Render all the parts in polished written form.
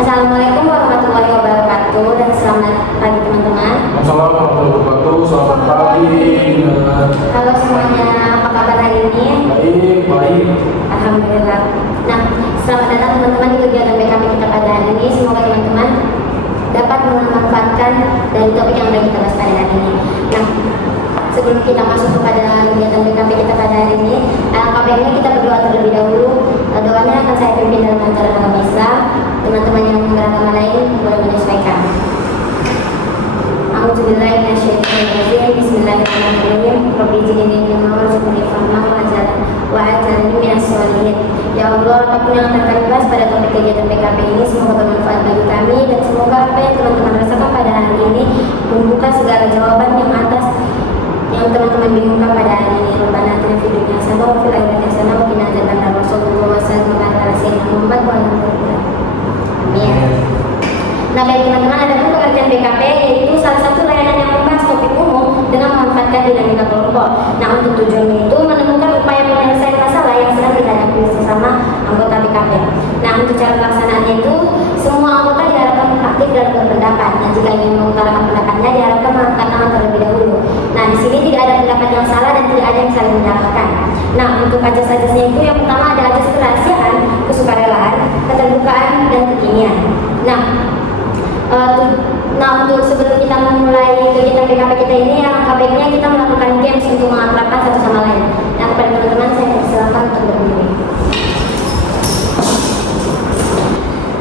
Assalamualaikum warahmatullahi wabarakatuh dan selamat pagi teman-teman. Assalamualaikum warahmatullahi wabarakatuh. Selamat pagi. Halo semuanya, apa kabar hari ini? Baik. Alhamdulillah. Nah, selamat datang teman-teman di kegiatan BKP kita pada hari ini. Semoga teman-teman dapat memanfaatkan dari topik yang akan kita bahas pada hari ini. Nah, sebelum kita masuk kepada kegiatan BKP kita pada hari ini, alangkah baiknya kita berdoa terlebih dahulu. Doanya akan saya pimpin dalam ajaran agama Islam. Teman-teman yang beragama lain boleh menyesuaikan. A'udzubillahi minasyaitonirrajim. Bismillahirrahmanirrahim. Rabbi zidni ilma warzuqni fahma wa'ajjalni minas sholihin. Ya Allah, apapun yang akan kami bahas pada topik kegiatan BKP ini semoga bermanfaat bagi kami dan semoga apa yang teman-teman rasakan pada hari ini membuka segala jawaban yang atas yang teman-teman bingungkan pada hari ini. Rabbana atina fid dunya hasanah wa fil akhirati hasanah wa qina adzabannar. Wassallallahu wasallam ala sayyidina Muhammad wa ala alihi wasallam. Amin. Nah, baik teman-teman, ada pun pengertian BKP yaitu salah satu layanan yang membahas topik umum dengan memanfaatkan dinamika kelompok. Nah, untuk tujuannya itu menemukan upaya penyelesaian masalah yang sedang dihadapi sesama anggota BKP. Nah, untuk cara pelaksanaannya itu semua anggota diharapkan aktif dalam berpendapat. Nah, jika ingin mengutarakan pendapatnya diharapkan mengangkat tangan terlebih dahulu. Nah, di sini tidak ada pendapat yang salah dan tidak ada yang saling menyalahkan. Nah, untuk ajas-ajasnya itu yang pertama ada ajas kerahasiaan, kesukarelaan, keterbukaan, dan kekinian. Untuk sebelum kita memulai kegiatan BKP kita ini, alangkah baiknya kita melakukan games untuk mengakrabkan satu sama lain. Nah, kepada teman-teman saya persilakan untuk berdiri.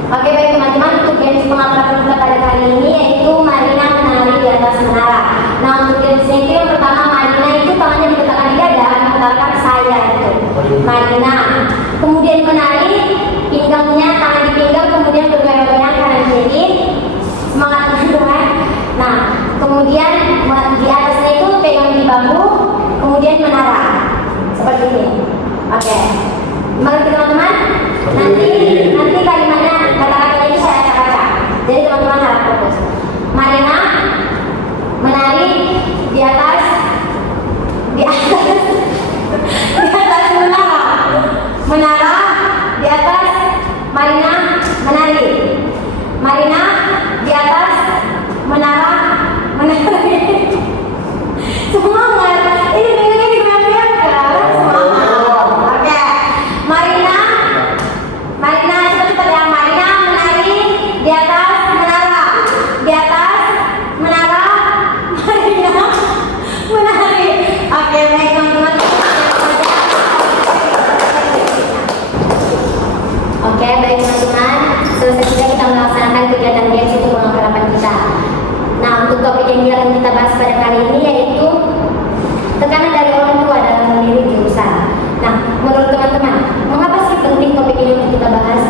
Oke, baik teman-teman, untuk games mengakrabkan kita pada kali ini yaitu Marina menari di atas menara. Nah, untuk gamesnya itu yang pertama, Marina itu tangannya diletakkan di dada, mengatakan saya itu Marina. Kemudian menari, pinggangnya tangan di pinggang, kemudian bergoyang-goyang kanan kiri. Semangat teman-teman. Nah, kemudian di atasnya itu pegang di bahu, kemudian menara seperti ini. Oke, mengerti teman-teman? Nanti kalimatnya kata-katanya itu saya acak-acak. Jadi teman-teman harap fokus. Marina menari di atas menara. Menara di atas Marina menari. Marina di atas menara menari. Semangat. Ini pinggangnya digoyang-goyang kan? Semangat. Oke. Marina cepat-cepat ya. Marina menari di atas menara. Di atas menara Marina menari. Oke, baik teman-teman. Oke, baik teman-teman. Selesai sudah kita melaksanakan kegiatan games untuk mengakrabkan kita. Nah, untuk topik yang akan kita bahas pada kali ini yaitu tekanan dari orang tua dalam memilih jurusan. Nah, menurut teman-teman, mengapa sih penting topik ini untuk kita bahas?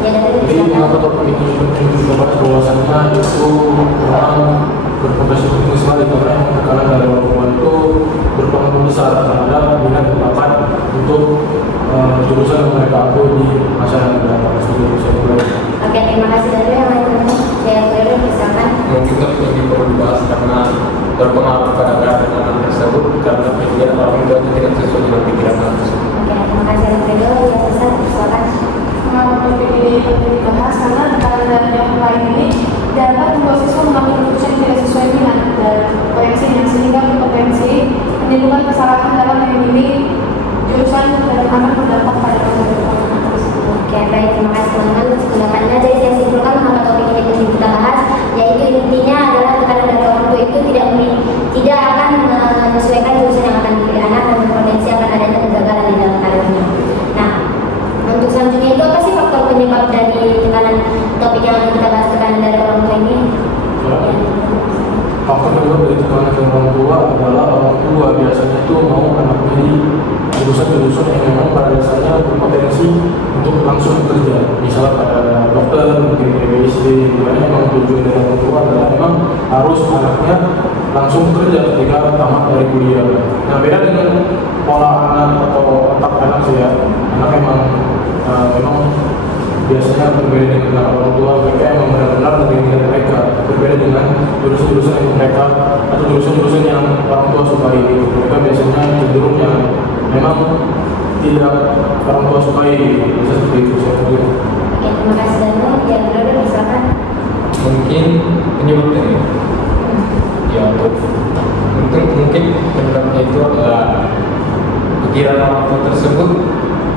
Jadi mengapa topik ini penting untuk kita bahas? Bahwasannya itu orang berpotensi penting sekali karena tekanan dari orang tua itu berpengaruh besar terhadap minat bakat untuk jurusan yang mereka ambil di masa yang akan datang. Oke, terima kasih dari yang lain. Saya perlu misalkan. Kita perlu dibahas karena berpengaruh pada keadaan tersebut karena pikiran orang tua tidak sesuai dengan pikiran anak tersebut. Oke, terima kasih Alfredo. Ya, Ustaz, silakan. Topik ini perlu dibahas karena tekanan dari yang lain ini dapat membuat siswa mengambil keputusan yang tidak sesuai minat dan potensinya sehingga berpotensi menimbulkan kesalahan dalam memilih jurusan dan akan berdampak pada masa depan anak tersebut. Oke, baik, terima kasih teman-teman atas pendapatnya. Jadi saya simpulkan mengapa topik ini penting kita bahas, yaitu intinya adalah tekanan dari orang tua itu tidak akan menyesuaikan jurusan yang akan dipilih anak dan berpotensi akan adanya kegagalan di dalam karirnya. Nah, untuk selanjutnya itu apa sih faktor penyebab dari tekanan topik yang akan kita bahas, tekanan dari orang tua ini? Faktor penyebab dari tekanan dari orang tua adalah orang tua biasanya itu mau anaknya di jurusan-jurusan yang memang pada dasarnya berpotensi untuk langsung bekerja. Misalnya pada dokter, mungkin PhD, dimana memang tujuan dari orang tua adalah memang harus anaknya langsung bekerja ketika tamat dari kuliah. Nah, beda dengan pola anak atau otak anak sih ya. Anak memang biasanya berbeda dengan orang tua. Mereka memang benar-benar lebih dari mereka. Berbeda dengan jurusan-jurusan yang mereka atau jurusan-jurusan yang orang tua sukai. Mereka biasanya cenderung yang memang tidak orang tua sukai. Bisa seperti itu saya pikir. Oke, terima kasih Danu. Ya, mungkin penyebabnya ya untuk mungkin penyebabnya itu adalah pikiran orang tua tersebut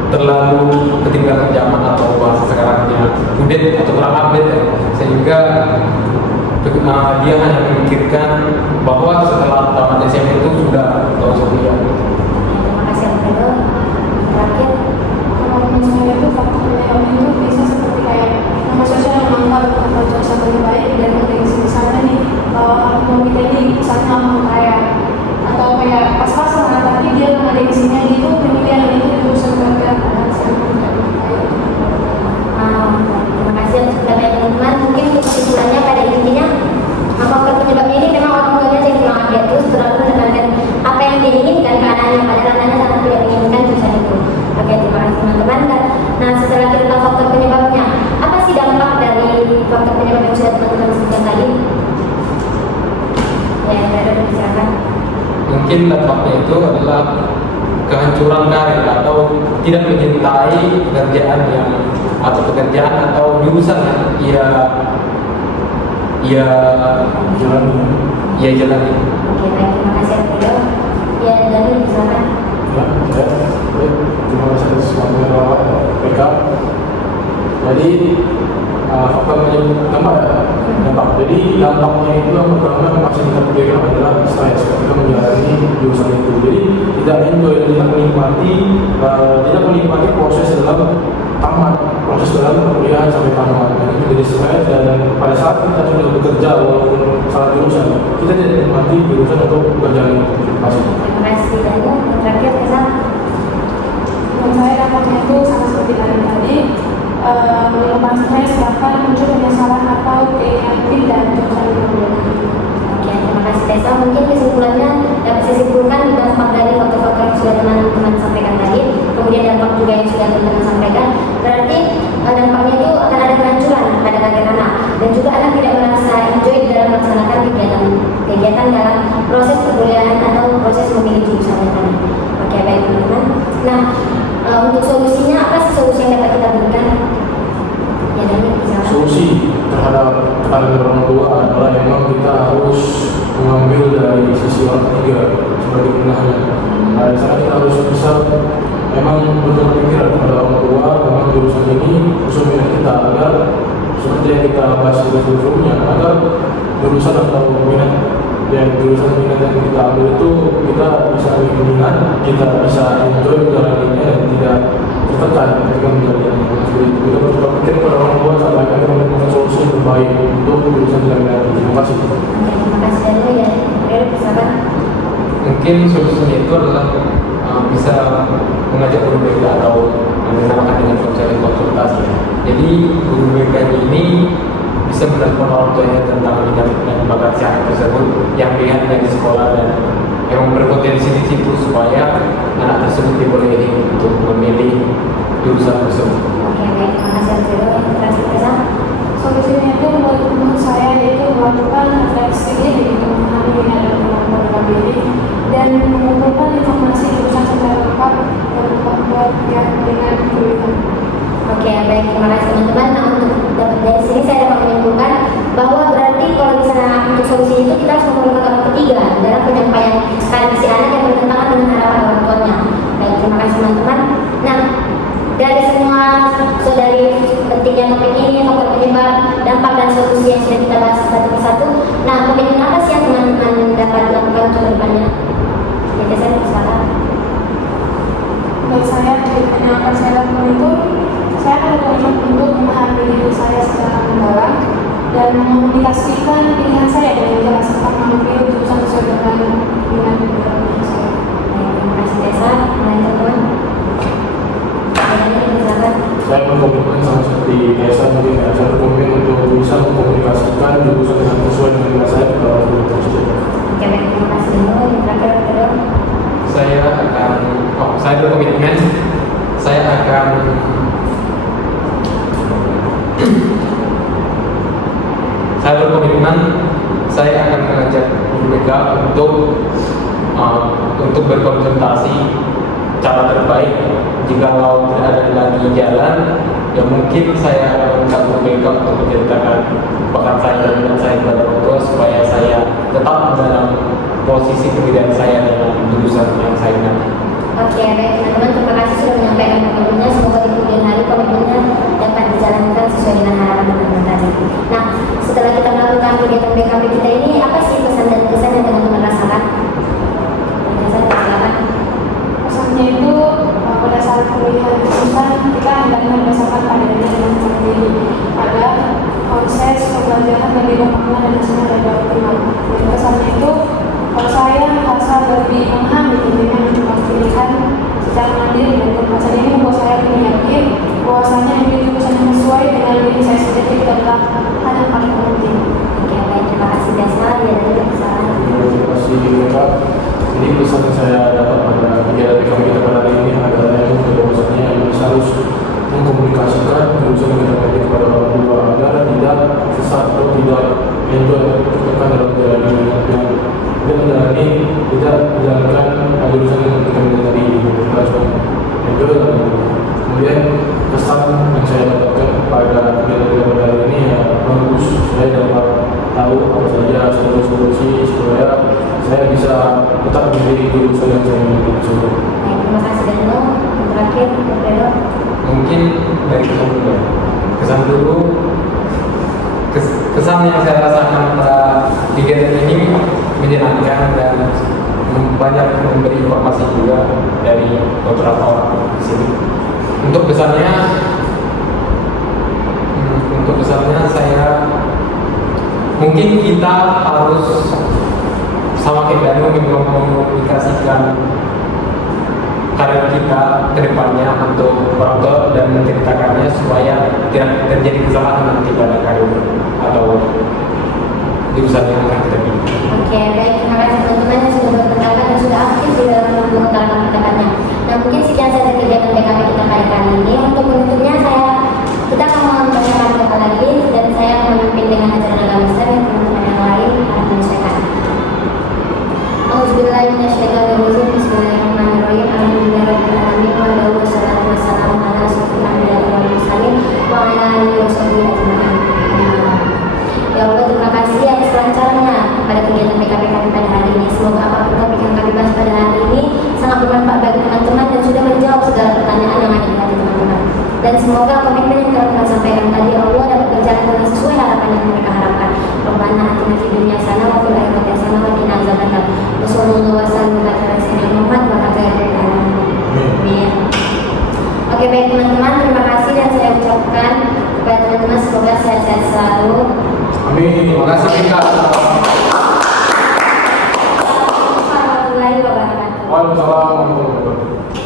terlalu ketinggalan zaman atau bahasa sekarangnya update atau kurang update ya. Sehingga dia hanya memikirkan bahwa setelah tamat SMP itu sudah tahu kuliah. Terima kasih Alfredo. Terakhir, Kalau menurut saya itu faktor penyebabnya itu bisa seperti kayak nama sosial yang menganggap atau jasa lebih baik dan potensi misalnya nih mau kita ini misalnya mau kaya atau kayak pas-pasan tapi dia nama gengsinya gitu pemilihan itu jurusan kerja dan terima kasih atas pendapat teman-teman. Mungkin untuk kesimpulannya pada intinya faktor penyebabnya ini memang orang tuanya yang kurang update terus terlalu menekankan apa yang dia inginkan ke anaknya padahal anaknya sangat tidak menginginkan jurusan itu. Oke, terima kasih teman-teman. Nah, setelah kita tahu faktor penyebabnya, apa sih dampak dari faktor penyebab yang sudah teman-teman sebutkan tadi? Ya, Alfredo, silakan. Mungkin dampaknya itu adalah kehancuran karir atau tidak mencintai pekerjaan yang atau pekerjaan atau jurusan yang ia jalani. Oke, baik, terima kasih Alfredo. Ya, Dani, silakan. Terima kasih atas waktunya Bapak PK. Jadi faktor dampak. Jadi dampaknya itu yang pertama masih kita pikirkan adalah stres ketika menjalani jurusan itu. Jadi tidak enjoy, tidak menikmati proses dalam perkuliahan sampai tamat. Dan itu jadi stres dan pada saat kita sudah bekerja walaupun salah jurusan, kita tidak menikmati jurusan untuk pekerjaan itu. Terima kasih. Terima kasih Dani. Terakhir, Kesan. menurut saya dampaknya itu sama seperti tadi menyebabkan stres bahkan muncul penyesalan atau keinginan tidak jurusan itu. Oke, terima kasih Tessa. Mungkin kesimpulannya dapat saya simpulkan dampak dari faktor-faktor yang sudah teman-teman sampaikan tadi, kemudian dampak juga yang sudah teman-teman sampaikan. Berarti dampaknya itu akan ada kehancuran pada karir anak dan juga anak tidak merasa enjoy di dalam melaksanakan kegiatan dalam proses perkuliahan atau proses memilih jurusannya tadi. Oke, baik teman-teman. Nah, untuk solusinya apa sih solusi yang dapat kita berikan? Ya, Dani, silakan. Solusi terhadap tekanan orang tua adalah memang kita harus mengambil dari sisi orang ketiga sebagai penengahnya. Di sana kita harus bisa memang berpikir kepada orang tua memang jurusan ini usul minat kita agar seperti yang kita bahas di sebelumnya agar jurusan atau minat jurusan minat yang kita ambil itu kita bisa minat, kita bisa enjoy menjalaninya dan tidak tertekan ketika menjalani seperti itu. Kita harus berpikir kepada orang tua sampai akan menemukan solusi yang terbaik untuk jurusan yang kita ambil. Terima kasih. Terima kasih Dani. Ya, silakan. Mungkin solusinya itu adalah bisa mengajak guru BK atau mengenalkan dengan konsultasi. Jadi guru BK ini bisa menelpon orang tuanya tentang minat dan bakat si anak tersebut yang dilihat dari sekolah dan yang berpotensi di situ supaya anak tersebut dibolehi untuk memilih jurusan tersebut. Oke, baik. Terima kasih Alfredo. Yang terakhir, Tessa. Solusinya itu menurut saya yaitu melakukan refleksi diri untuk memahami minat dan kemampuan diri dan mengumpulkan informasi jurusan secara lengkap dan membuat yang dengan pilihan. Oke, baik. Terima kasih teman-teman. Nah, untuk dari sini saya dapat menyimpulkan bahwa berarti kalau misalnya untuk solusi itu kita harus memerlukan orang ketiga dalam penyampaian karir si anak yang bertentangan dengan harapan orang tuanya. Baik, terima kasih teman-teman. Nah, dari semua dari pentingnya topik ini, faktor penyebab, dampak dan solusi yang sudah kita bahas satu persatu. Nah, komitmen apa sih yang teman-teman dapat lakukan untuk kedepannya? Jadi saya bersalah. Bagi saya, komitmen yang akan saya lakukan itu saya akan berkomitmen untuk memahami diri saya secara mendalam dan mengkomunikasikan pilihan saya dengan jelas serta mengambil jurusan sesuai dengan pilihan dan saya. Terima kasih Tessa. Mulai teman-teman. Saya berkomitmen sama seperti Tessa mungkin saya berkomitmen untuk bisa mengkomunikasikan jurusan yang sesuai dengan minat saya kepada guru tersebut. Oke, baik. Terima kasih dulu. Yang terakhir, Alfredo. Saya berkomitmen saya akan mengajak guru BK untuk berkonsultasi cara terbaik. Jika tidak ada lagi jalan, ya mungkin saya akan minta guru BK untuk menceritakan bakat saya tetap dalam posisi pendirian saya dalam jurusan yang saya minati. Oke, baik teman-teman, terima kasih sudah menyampaikan komitmennya. Semoga di kemudian hari komitmennya dapat dijalankan sesuai dengan harapan teman-teman tadi. Nah, setelah kita melakukan kegiatan BKP kita ini, apa sih pesan dan kesan yang teman-teman rasakan? Silakan. Pesannya itu pada saat pemilihan jurusan kita hendaknya berdasarkan pada dengan seperti ini, ada proses pembelajaran yang dilakukan dan hasilnya dari optimal. Dan kesannya itu kalau saya merasa lebih memahami dengan pilihan secara mandiri dan pembahasan ini membuat saya lebih yakin bahwasanya memilih jurusan yang sesuai dengan diri saya sendiri adalah hal yang paling penting. Oke, baik, terima kasih Desma. Dia dari pesan. Terima kasih Kak. Jadi pesan yang saya dapat pada kegiatan BKP kita pada hari ini adalah yang bahwasanya kita harus mengkomunikasikan jurusan yang kita pilih kepada orang tua agar tidak sesat atau tidak tertekan dalam jalan dan menjalani tidak menjalankan jurusan yang kita pilih tadi. Kita harus kemudian pesan yang saya dapatkan pada kegiatan pada hari ini ya bagus, saya dapat tahu apa saja solusi supaya saya bisa tetap menjadi jurusan yang saya miliki tersebut. Baik, terima kasih Dano. Terakhir, Pedro. Mungkin dari kesan dulu ya. Kesan yang saya rasakan pada kegiatan ini menyenangkan dan banyak memberi informasi juga dari beberapa orang di sini. Untuk kesannya saya mungkin kita harus sama kayak Danu mengkomunikasikan karir kita ke depannya untuk orang tua dan menceritakannya supaya tidak terjadi kesalahan nanti pada karir atau jurusan yang akan kita pilih. Oke, baik, terima kasih teman-teman yang sudah berpendapat dan sudah aktif di dalam mengutarakan pendapatnya. Nah, mungkin sekian saja kegiatan BKP kita pada kali ini. Untuk penutupnya kita akan membacakan doa lagi dan saya akan memimpin dengan ajaran agama Islam yang teman-teman yang lain akan menyesuaikan. Auzubillahiminasyaitonirrajim. Bismillahirrahmanirrahim. Alhamdulillahirrahmanirrahim. Wassalatu wassalamu ala asyrofil anbiya'i wal mursalin wa ala alihi washabihi ajma'in. Ya Allah, terima kasih atas kelancarannya pada kegiatan BKP kami pada hari ini. Semoga apapun topik yang kami bahas pada hari ini sangat bermanfaat bagi teman-teman dan sudah menjawab segala pertanyaan yang ada di hati teman-teman. Dan semoga komitmen yang telah sampaikan tadi Allah dapat berjalan dengan sesuai harapan yang mereka harapkan. Rabbana atina fid dunya hasanah wa fil akhirati hasanah wa qina adzabannar. Wassallallahu wasallam ala sayyidina Muhammad wa ala alihi wa sahbihi. Oke, baik teman-teman, terima kasih dan saya ucapkan kepada teman-teman semoga sehat-sehat selalu. Amin. Terima kasih Kak. Warahmatullahi wabarakatuh. Waalaikumsalam warahmatullahi wabarakatuh.